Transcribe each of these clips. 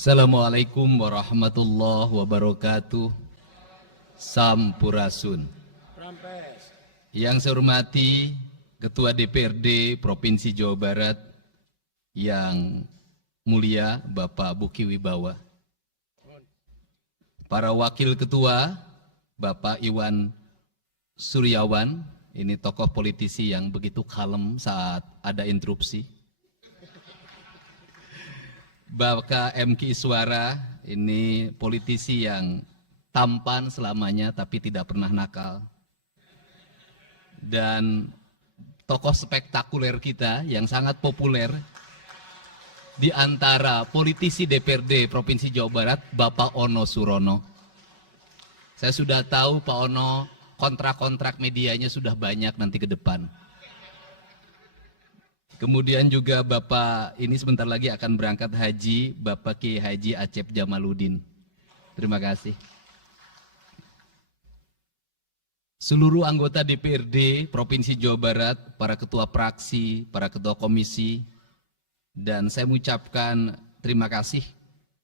Assalamualaikum warahmatullahi wabarakatuh. Sampurasun. Yang saya hormati Ketua DPRD Provinsi Jawa Barat yang mulia Bapak Buki Wibawa, para wakil ketua Bapak Iwan Suryawan, ini tokoh politisi yang begitu kalem saat ada interupsi. Bapak MK Iswara, ini politisi yang tampan selamanya tapi tidak pernah nakal. Dan tokoh spektakuler kita yang sangat populer di antara politisi DPRD Provinsi Jawa Barat, Bapak Ono Surono. Saya sudah tahu Pak Ono kontrak-kontrak medianya sudah banyak nanti ke depan. Kemudian juga Bapak ini sebentar lagi akan berangkat haji, Bapak Ki Haji Acep Jamaluddin. Terima kasih. Seluruh anggota DPRD Provinsi Jawa Barat, para ketua praksi, para ketua komisi, dan saya mengucapkan terima kasih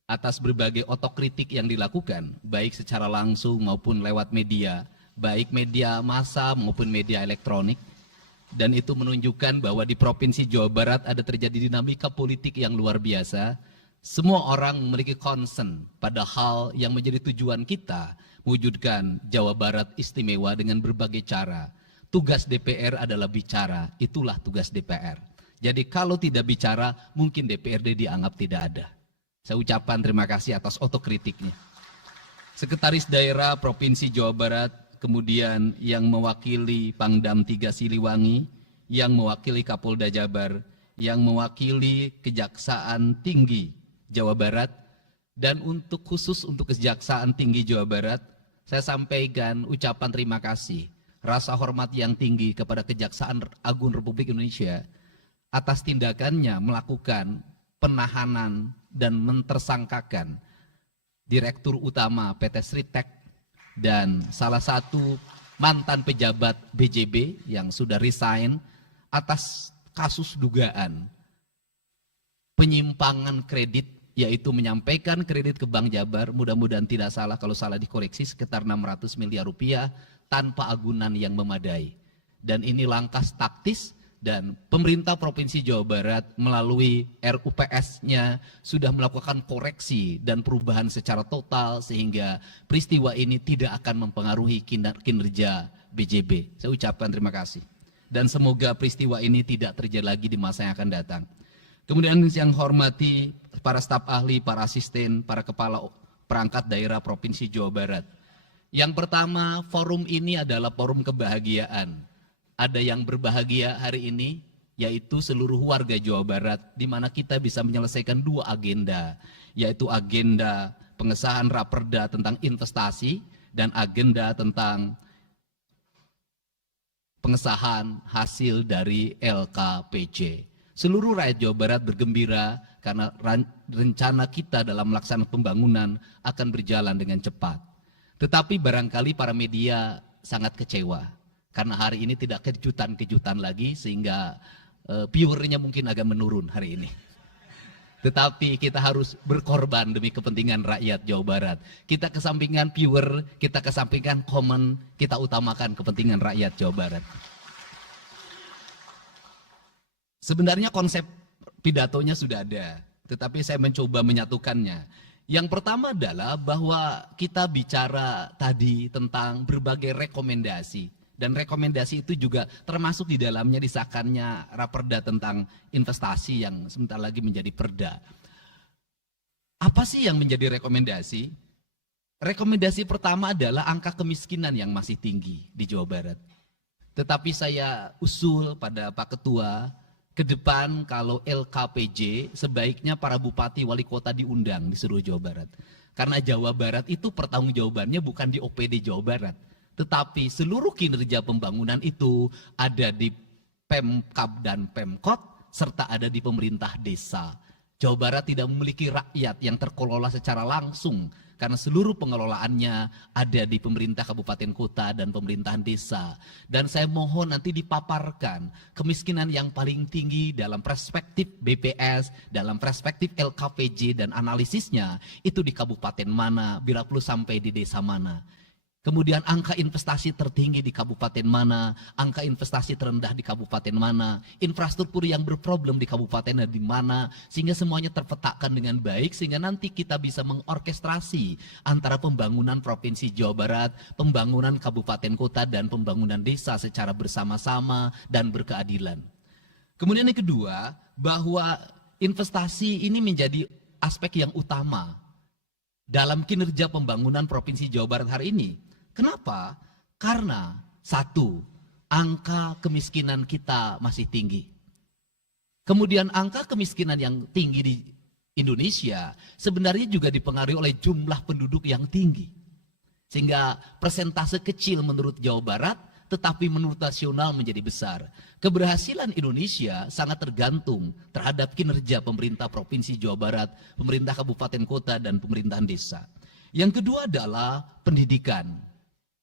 atas berbagai otokritik yang dilakukan, baik secara langsung maupun lewat media, baik media massa maupun media elektronik. Dan itu menunjukkan bahwa di Provinsi Jawa Barat ada terjadi dinamika politik yang luar biasa. Semua orang memiliki concern pada hal yang menjadi tujuan kita, mewujudkan Jawa Barat istimewa dengan berbagai cara. Tugas DPR adalah bicara, itulah tugas DPR. Jadi kalau tidak bicara, mungkin DPRD dianggap tidak ada. Saya ucapkan terima kasih atas otokritiknya. Sekretaris Daerah Provinsi Jawa Barat, kemudian yang mewakili Pangdam 3 Siliwangi, yang mewakili Kapolda Jabar, yang mewakili Kejaksaan Tinggi Jawa Barat, dan khusus untuk Kejaksaan Tinggi Jawa Barat, saya sampaikan ucapan terima kasih, rasa hormat yang tinggi kepada Kejaksaan Agung Republik Indonesia atas tindakannya melakukan penahanan dan mentersangkakan Direktur Utama PT Sritek dan salah satu mantan pejabat BJB yang sudah resign atas kasus dugaan penyimpangan kredit, yaitu menyampaikan kredit ke Bank Jabar, mudah-mudahan tidak salah, kalau salah dikoreksi, sekitar 600 miliar rupiah tanpa agunan yang memadai. Dan ini langkah taktis, dan pemerintah Provinsi Jawa Barat melalui RUPS-nya sudah melakukan koreksi dan perubahan secara total sehingga peristiwa ini tidak akan mempengaruhi kinerja BJB. Saya ucapkan terima kasih. Dan semoga peristiwa ini tidak terjadi lagi di masa yang akan datang. Kemudian yang hormati para staf ahli, para asisten, para kepala perangkat daerah Provinsi Jawa Barat. Yang pertama, forum ini adalah forum kebahagiaan. Ada yang berbahagia hari ini, yaitu seluruh warga Jawa Barat, di mana kita bisa menyelesaikan dua agenda, yaitu agenda pengesahan Raperda tentang investasi dan agenda tentang pengesahan hasil dari LKPJ. Seluruh rakyat Jawa Barat bergembira karena rencana kita dalam melaksanakan pembangunan akan berjalan dengan cepat. Tetapi barangkali para media sangat kecewa. Karena hari ini tidak kejutan-kejutan lagi sehingga viewernya mungkin agak menurun hari ini. Tetapi kita harus berkorban demi kepentingan rakyat Jawa Barat. Kita kesampingkan viewer, kita kesampingkan komen, kita utamakan kepentingan rakyat Jawa Barat. Sebenarnya konsep pidatonya sudah ada, tetapi saya mencoba menyatukannya. Yang pertama adalah bahwa kita bicara tadi tentang berbagai rekomendasi. Dan rekomendasi itu juga termasuk di dalamnya disahkannya Raperda tentang investasi yang sebentar lagi menjadi perda. Apa sih yang menjadi rekomendasi? Rekomendasi pertama adalah angka kemiskinan yang masih tinggi di Jawa Barat. Tetapi saya usul pada Pak Ketua, ke depan kalau LKPJ sebaiknya para bupati wali kota diundang di seluruh Jawa Barat. Karena Jawa Barat itu pertanggungjawabannya bukan di OPD Jawa Barat. Tetapi seluruh kinerja pembangunan itu ada di Pemkab dan Pemkot, serta ada di pemerintah desa. Jawa Barat tidak memiliki rakyat yang terkelola secara langsung karena seluruh pengelolaannya ada di pemerintah kabupaten kota dan pemerintahan desa. Dan saya mohon nanti dipaparkan kemiskinan yang paling tinggi dalam perspektif BPS, dalam perspektif LKPJ dan analisisnya itu di kabupaten mana, bila perlu sampai di desa mana. Kemudian angka investasi tertinggi di kabupaten mana, angka investasi terendah di kabupaten mana, infrastruktur yang berproblem di kabupaten di mana, sehingga semuanya terpetakan dengan baik, sehingga nanti kita bisa mengorkestrasi antara pembangunan Provinsi Jawa Barat, pembangunan kabupaten kota, dan pembangunan desa secara bersama-sama dan berkeadilan. Kemudian yang kedua, bahwa investasi ini menjadi aspek yang utama dalam kinerja pembangunan Provinsi Jawa Barat hari ini. Kenapa? Karena satu, angka kemiskinan kita masih tinggi. Kemudian angka kemiskinan yang tinggi di Indonesia sebenarnya juga dipengaruhi oleh jumlah penduduk yang tinggi. Sehingga persentase kecil menurut Jawa Barat, tetapi menurut nasional menjadi besar. Keberhasilan Indonesia sangat tergantung terhadap kinerja pemerintah Provinsi Jawa Barat, pemerintah kabupaten kota, dan pemerintahan desa. Yang kedua adalah pendidikan.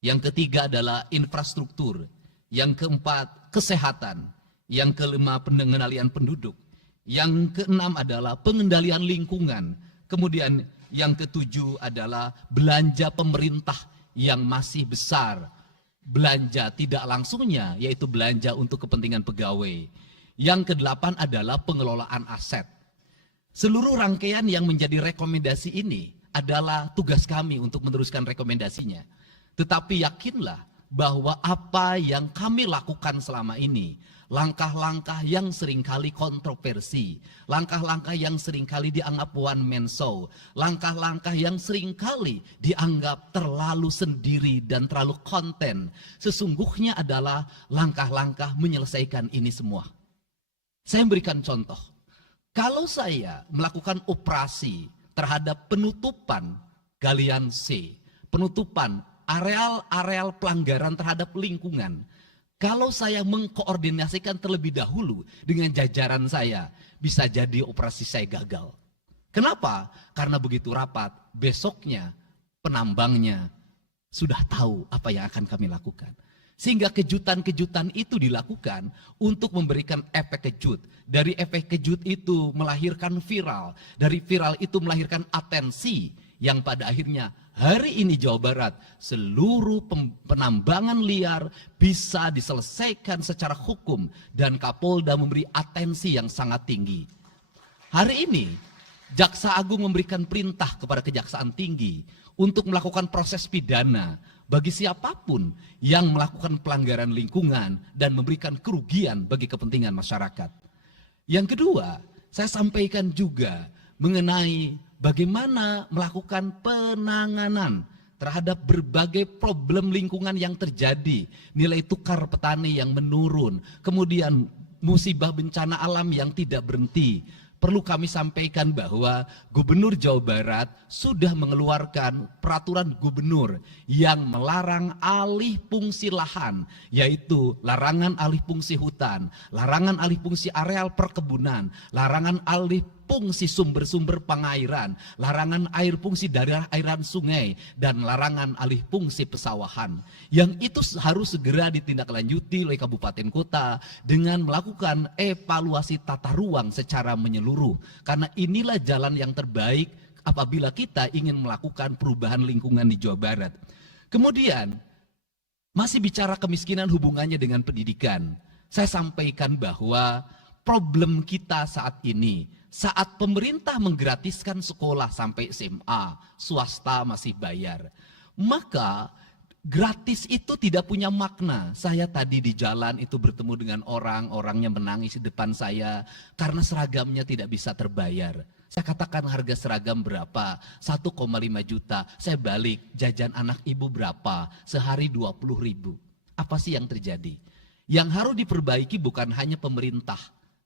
Yang ketiga adalah infrastruktur. Yang keempat, kesehatan. Yang kelima, pengendalian penduduk. Yang keenam adalah pengendalian lingkungan. Kemudian yang ketujuh adalah belanja pemerintah yang masih besar. Belanja tidak langsungnya, yaitu belanja untuk kepentingan pegawai. Yang kedelapan adalah pengelolaan aset. Seluruh rangkaian yang menjadi rekomendasi ini adalah tugas kami untuk meneruskan rekomendasinya. Tetapi yakinlah bahwa apa yang kami lakukan selama ini, langkah-langkah yang seringkali kontroversi, langkah-langkah yang seringkali dianggap one man show, langkah-langkah yang seringkali dianggap terlalu sendiri dan terlalu konten, sesungguhnya adalah langkah-langkah menyelesaikan ini semua. Saya memberikan contoh. Kalau saya melakukan operasi terhadap penutupan galian C, penutupan areal-areal pelanggaran terhadap lingkungan, kalau saya mengkoordinasikan terlebih dahulu dengan jajaran saya, bisa jadi operasi saya gagal. Kenapa? Karena begitu rapat, besoknya penambangnya sudah tahu apa yang akan kami lakukan. Sehingga kejutan-kejutan itu dilakukan untuk memberikan efek kejut. Dari efek kejut itu melahirkan viral. Dari viral itu melahirkan atensi yang pada akhirnya hari ini Jawa Barat seluruh penambangan liar bisa diselesaikan secara hukum dan Kapolda memberi atensi yang sangat tinggi. Hari ini Jaksa Agung memberikan perintah kepada Kejaksaan Tinggi untuk melakukan proses pidana bagi siapapun yang melakukan pelanggaran lingkungan dan memberikan kerugian bagi kepentingan masyarakat. Yang kedua, saya sampaikan juga mengenai bagaimana melakukan penanganan terhadap berbagai problem lingkungan yang terjadi, nilai tukar petani yang menurun, kemudian musibah bencana alam yang tidak berhenti. Perlu kami sampaikan bahwa Gubernur Jawa Barat sudah mengeluarkan peraturan gubernur yang melarang alih fungsi lahan, yaitu larangan alih fungsi hutan, larangan alih fungsi areal perkebunan, larangan alih fungsi sumber-sumber pengairan, larangan air fungsi dari airan sungai, dan larangan alih fungsi pesawahan. Yang itu harus segera ditindaklanjuti oleh kabupaten kota dengan melakukan evaluasi tata ruang secara menyeluruh. Karena inilah jalan yang terbaik apabila kita ingin melakukan perubahan lingkungan di Jawa Barat. Kemudian, masih bicara kemiskinan hubungannya dengan pendidikan. Saya sampaikan bahwa problem kita saat ini, saat pemerintah menggratiskan sekolah sampai SMA, swasta masih bayar. Maka gratis itu tidak punya makna. Saya tadi di jalan itu bertemu dengan orangnya menangis di depan saya karena seragamnya tidak bisa terbayar. Saya katakan harga seragam berapa? 1,5 juta. Saya balik, jajan anak ibu berapa? Sehari 20.000. Apa sih yang terjadi? Yang harus diperbaiki bukan hanya pemerintah,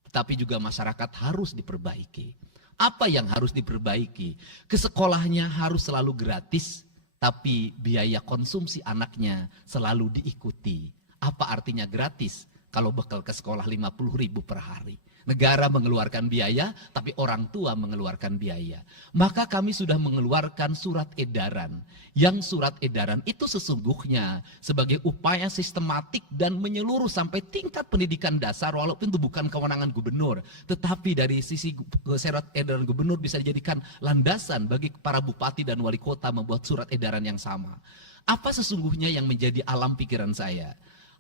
tetapi juga masyarakat harus diperbaiki. Apa yang harus diperbaiki? Ke sekolahnya harus selalu gratis, tapi biaya konsumsi anaknya selalu diikuti. Apa artinya gratis? kalau bekal ke sekolah 50.000 per hari. Negara mengeluarkan biaya, tapi orang tua mengeluarkan biaya. Maka kami sudah mengeluarkan surat edaran. Yang surat edaran itu sesungguhnya sebagai upaya sistematik dan menyeluruh sampai tingkat pendidikan dasar, walaupun itu bukan kewenangan gubernur. Tetapi dari sisi surat edaran gubernur bisa dijadikan landasan bagi para bupati dan wali kota membuat surat edaran yang sama. Apa sesungguhnya yang menjadi alam pikiran saya?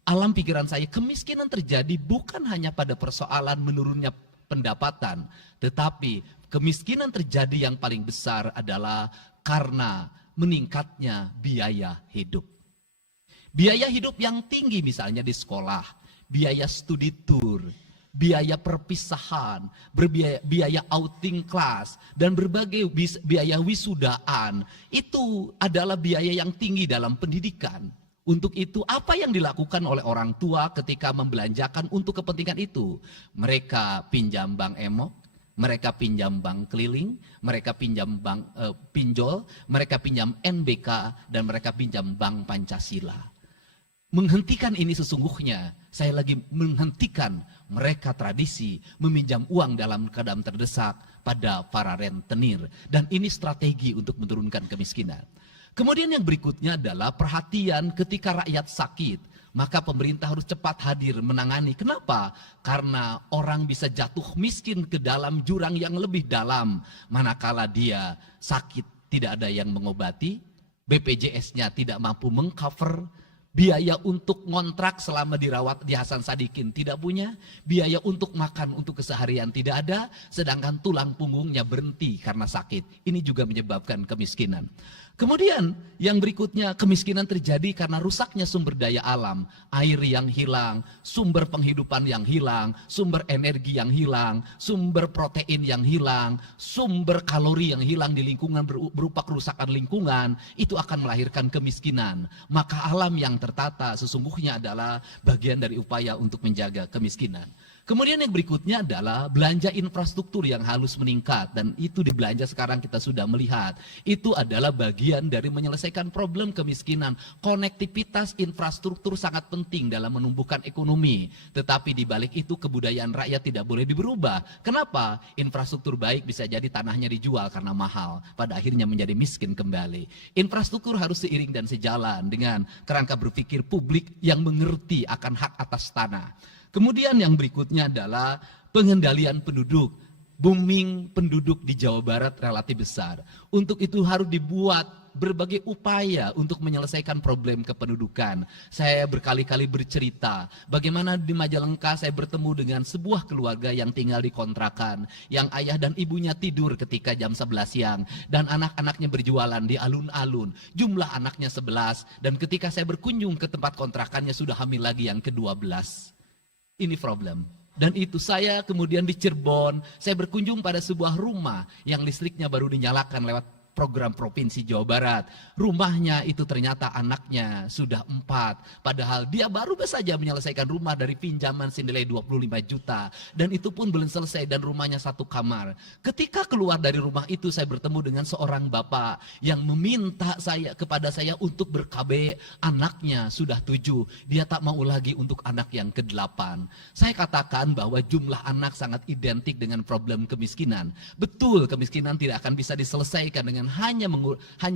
Alam pikiran saya, kemiskinan terjadi bukan hanya pada persoalan menurunnya pendapatan, tetapi kemiskinan terjadi yang paling besar adalah karena meningkatnya biaya hidup. Biaya hidup yang tinggi misalnya di sekolah, biaya studi tour, biaya perpisahan, biaya outing kelas, dan berbagai biaya wisudaan, itu adalah biaya yang tinggi dalam pendidikan. Untuk itu, apa yang dilakukan oleh orang tua ketika membelanjakan untuk kepentingan itu? Mereka pinjam bank emok, mereka pinjam bank keliling, mereka pinjam bank pinjol, mereka pinjam NBK, dan mereka pinjam bank Pancasila. Menghentikan ini sesungguhnya, saya lagi menghentikan mereka tradisi meminjam uang dalam keadaan terdesak pada para rentenir. Dan ini strategi untuk menurunkan kemiskinan. Kemudian yang berikutnya adalah perhatian ketika rakyat sakit. Maka pemerintah harus cepat hadir menangani. Kenapa? Karena orang bisa jatuh miskin ke dalam jurang yang lebih dalam. Manakala dia sakit tidak ada yang mengobati, BPJS-nya tidak mampu mengcover, biaya untuk ngontrak selama dirawat di Hasan Sadikin tidak punya, biaya untuk makan untuk keseharian tidak ada, sedangkan tulang punggungnya berhenti karena sakit. Ini juga menyebabkan kemiskinan. Kemudian yang berikutnya, kemiskinan terjadi karena rusaknya sumber daya alam, air yang hilang, sumber penghidupan yang hilang, sumber energi yang hilang, sumber protein yang hilang, sumber kalori yang hilang di lingkungan berupa kerusakan lingkungan, itu akan melahirkan kemiskinan. Maka alam yang tertata sesungguhnya adalah bagian dari upaya untuk menjaga kemiskinan. Kemudian yang berikutnya adalah belanja infrastruktur yang harus meningkat, dan itu di belanja sekarang kita sudah melihat. Itu adalah bagian dari menyelesaikan problem kemiskinan. Konektivitas infrastruktur sangat penting dalam menumbuhkan ekonomi, tetapi di balik itu kebudayaan rakyat tidak boleh berubah. Kenapa? Infrastruktur baik bisa jadi tanahnya dijual karena mahal, pada akhirnya menjadi miskin kembali. Infrastruktur harus seiring dan sejalan dengan kerangka berpikir publik yang mengerti akan hak atas tanah. Kemudian yang berikutnya adalah pengendalian penduduk. Booming penduduk di Jawa Barat relatif besar. Untuk itu harus dibuat berbagai upaya untuk menyelesaikan problem kependudukan. Saya berkali-kali bercerita bagaimana di Majalengka saya bertemu dengan sebuah keluarga yang tinggal di kontrakan, yang ayah dan ibunya tidur ketika jam 11 siang dan anak-anaknya berjualan di alun-alun. Jumlah anaknya 11, dan ketika saya berkunjung ke tempat kontrakannya sudah hamil lagi yang ke-12. Ini problem. Dan itu saya kemudian di Cirebon, saya berkunjung pada sebuah rumah yang listriknya baru dinyalakan lewat program Provinsi Jawa Barat. Rumahnya itu ternyata anaknya sudah 4. Padahal dia baru saja menyelesaikan rumah dari pinjaman senilai 25 juta. Dan itu pun belum selesai dan rumahnya 1 kamar. Ketika keluar dari rumah itu saya bertemu dengan seorang bapak yang meminta kepada saya untuk ber-KB. Anaknya sudah 7. Dia tak mau lagi untuk anak yang ke-8. Saya katakan bahwa jumlah anak sangat identik dengan problem kemiskinan. Betul, kemiskinan tidak akan bisa diselesaikan dengan hanya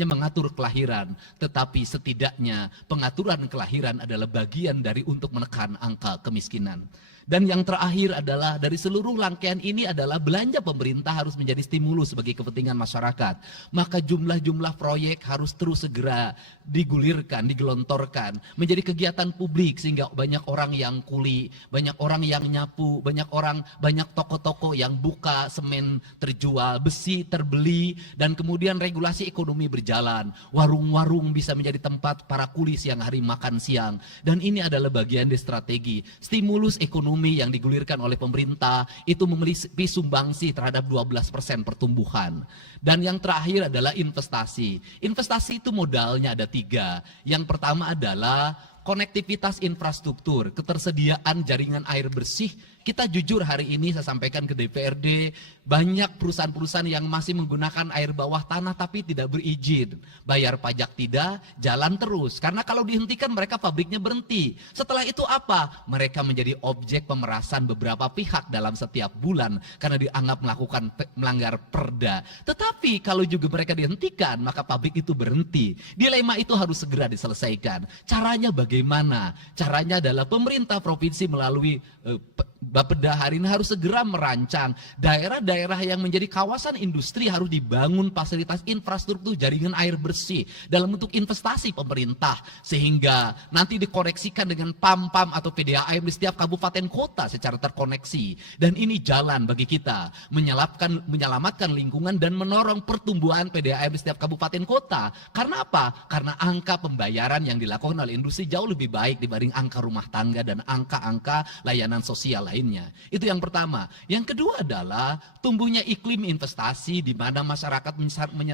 mengatur kelahiran, tetapi setidaknya pengaturan kelahiran adalah bagian dari untuk menekan angka kemiskinan. Dan yang terakhir adalah dari seluruh rangkaian ini adalah belanja pemerintah harus menjadi stimulus bagi kepentingan masyarakat. Maka jumlah-jumlah proyek harus terus segera digulirkan, digelontorkan menjadi kegiatan publik sehingga banyak orang yang kuli, banyak orang yang nyapu, banyak toko-toko yang buka, semen terjual, besi terbeli, dan kemudian regulasi ekonomi berjalan. Warung-warung bisa menjadi tempat para kuli siang hari makan siang. Dan ini adalah bagian dari strategi stimulus ekonomi yang digulirkan oleh pemerintah, itu memiliki sumbangsi terhadap 12% pertumbuhan. Dan yang terakhir adalah investasi. Investasi itu modalnya ada 3. Yang pertama adalah konektivitas infrastruktur, ketersediaan jaringan air bersih Kita jujur hari ini saya sampaikan ke DPRD, banyak perusahaan-perusahaan yang masih menggunakan air bawah tanah tapi tidak berizin. Bayar pajak tidak, jalan terus. Karena kalau dihentikan mereka pabriknya berhenti. Setelah itu apa? Mereka menjadi objek pemerasan beberapa pihak dalam setiap bulan karena dianggap melanggar perda. Tetapi kalau juga mereka dihentikan, maka pabrik itu berhenti. Dilema itu harus segera diselesaikan. Caranya bagaimana? Caranya adalah pemerintah provinsi melalui Bapeda hari ini harus segera merancang daerah-daerah yang menjadi kawasan industri harus dibangun fasilitas infrastruktur jaringan air bersih dalam bentuk investasi pemerintah sehingga nanti dikoneksikan dengan PAM-PAM atau PDAM di setiap kabupaten kota secara terkoneksi. Dan ini jalan bagi kita menyelamatkan lingkungan dan menorong pertumbuhan PDAM di setiap kabupaten kota. Karena apa? Karena angka pembayaran yang dilakukan oleh industri jauh lebih baik dibanding angka rumah tangga dan angka-angka layanan sosial lainnya. Itu yang pertama. Yang kedua adalah tumbuhnya iklim investasi di mana masyarakat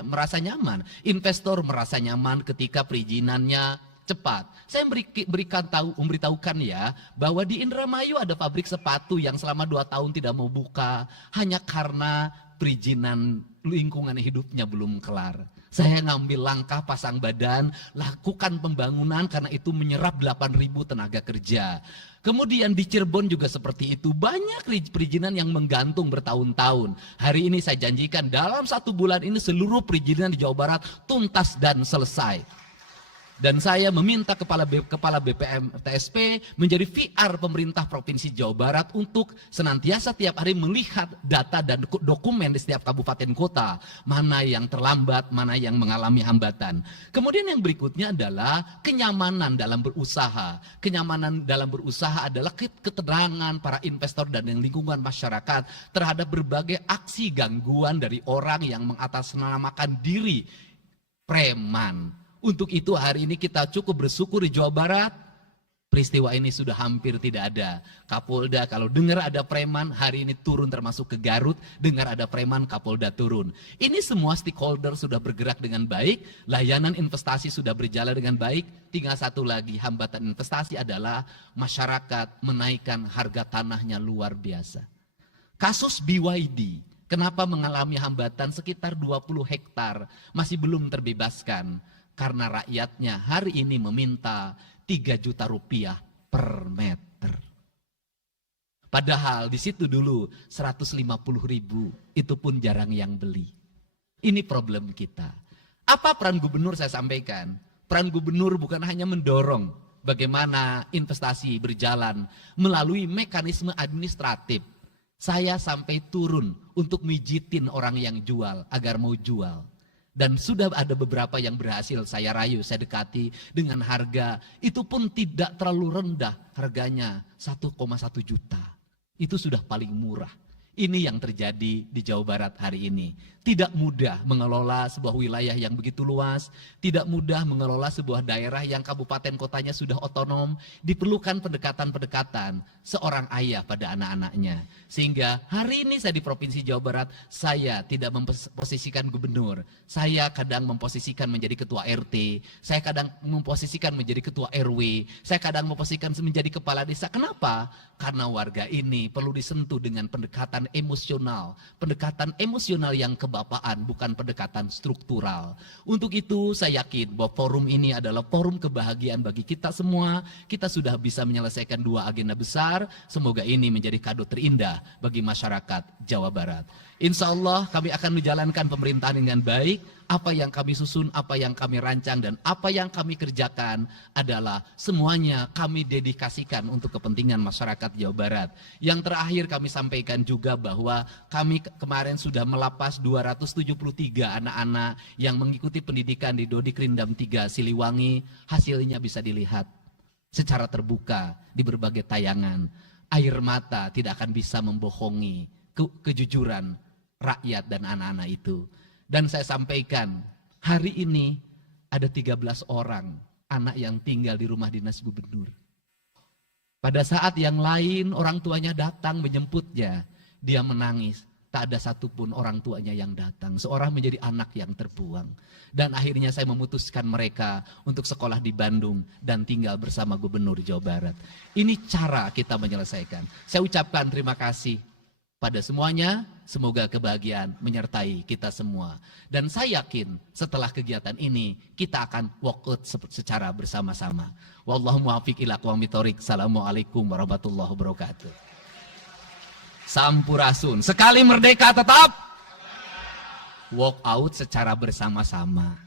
merasa nyaman. Investor merasa nyaman ketika perizinannya cepat. Saya memberitahukan ya bahwa di Indramayu ada pabrik sepatu yang selama 2 tahun tidak mau buka hanya karena perizinan lingkungan hidupnya belum kelar. Saya ngambil langkah pasang badan, lakukan pembangunan karena itu menyerap 8.000 tenaga kerja. Kemudian di Cirebon juga seperti itu, banyak perizinan yang menggantung bertahun-tahun. Hari ini saya janjikan dalam 1 bulan ini seluruh perizinan di Jawa Barat tuntas dan selesai. Dan saya meminta kepala BPM TSP menjadi VR pemerintah Provinsi Jawa Barat untuk senantiasa tiap hari melihat data dan dokumen di setiap kabupaten kota. Mana yang terlambat, mana yang mengalami hambatan. Kemudian yang berikutnya adalah kenyamanan dalam berusaha. Kenyamanan dalam berusaha adalah keterangan para investor dan lingkungan masyarakat terhadap berbagai aksi gangguan dari orang yang mengatasnamakan diri preman. Untuk itu hari ini kita cukup bersyukur di Jawa Barat, peristiwa ini sudah hampir tidak ada. Kapolda kalau dengar ada preman hari ini turun, termasuk ke Garut, dengar ada preman Kapolda turun. Ini semua stakeholder sudah bergerak dengan baik, layanan investasi sudah berjalan dengan baik. Tinggal satu lagi hambatan investasi adalah masyarakat menaikkan harga tanahnya luar biasa. Kasus BYD, kenapa mengalami hambatan sekitar 20 hektar masih belum terbebaskan? Karena rakyatnya hari ini meminta 3 juta rupiah per meter. Padahal di situ dulu 150.000, itu pun jarang yang beli. Ini problem kita. Apa peran gubernur saya sampaikan? Peran gubernur bukan hanya mendorong bagaimana investasi berjalan melalui mekanisme administratif. Saya sampai turun untuk mijitin orang yang jual agar mau jual. Dan sudah ada beberapa yang berhasil saya rayu, saya dekati dengan harga. Itu pun tidak terlalu rendah, harganya 1,1 juta. Itu sudah paling murah. Ini yang terjadi di Jawa Barat hari ini. Tidak mudah mengelola sebuah wilayah yang begitu luas, tidak mudah mengelola sebuah daerah yang kabupaten kotanya sudah otonom, diperlukan pendekatan-pendekatan seorang ayah pada anak-anaknya. Sehingga hari ini saya di Provinsi Jawa Barat, saya tidak memposisikan gubernur, saya kadang memposisikan menjadi ketua RT, saya kadang memposisikan menjadi ketua RW, saya kadang memposisikan menjadi kepala desa. Kenapa? Karena warga ini perlu disentuh dengan pendekatan emosional yang kebapaan, bukan pendekatan struktural. Untuk itu saya yakin bahwa forum ini adalah forum kebahagiaan bagi kita semua. Kita sudah bisa menyelesaikan 2 agenda besar. Semoga ini menjadi kado terindah bagi masyarakat Jawa Barat. Insya Allah kami akan menjalankan pemerintahan dengan baik. Apa yang kami susun, apa yang kami rancang, dan apa yang kami kerjakan adalah semuanya kami dedikasikan untuk kepentingan masyarakat Jawa Barat. Yang terakhir kami sampaikan juga bahwa kami kemarin sudah melapas 273 anak-anak yang mengikuti pendidikan di Dodi Krindam 3 Siliwangi. Hasilnya bisa dilihat secara terbuka di berbagai tayangan. Air mata tidak akan bisa membohongi kejujuran rakyat dan anak-anak itu. Dan saya sampaikan, hari ini ada 13 orang anak yang tinggal di rumah dinas gubernur. Pada saat yang lain orang tuanya datang menjemputnya, dia menangis. tak ada satupun orang tuanya yang datang. Seorang menjadi anak yang terbuang. Dan akhirnya saya memutuskan mereka untuk sekolah di Bandung dan tinggal bersama Gubernur Jawa Barat. Ini cara kita menyelesaikan. Saya ucapkan terima kasih pada semuanya, semoga kebahagiaan menyertai kita semua. Dan saya yakin setelah kegiatan ini, kita akan walk out secara bersama-sama. Wallahu muwaffiq ila aqwamit thoriq. Assalamualaikum warahmatullahi wabarakatuh. Sampurasun. Sekali merdeka tetap walk out secara bersama-sama.